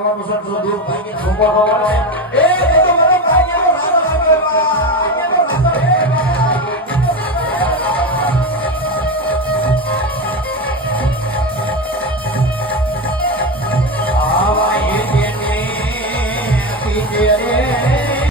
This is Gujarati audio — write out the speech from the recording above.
કહેવાનું છે જો દેવ ભાઈ છોકરો હોવાને એ તો મને ભાગ્યનો રાજા લાગ્યો ભાગ્યનો રાજા આવા એ જેને પીજે રે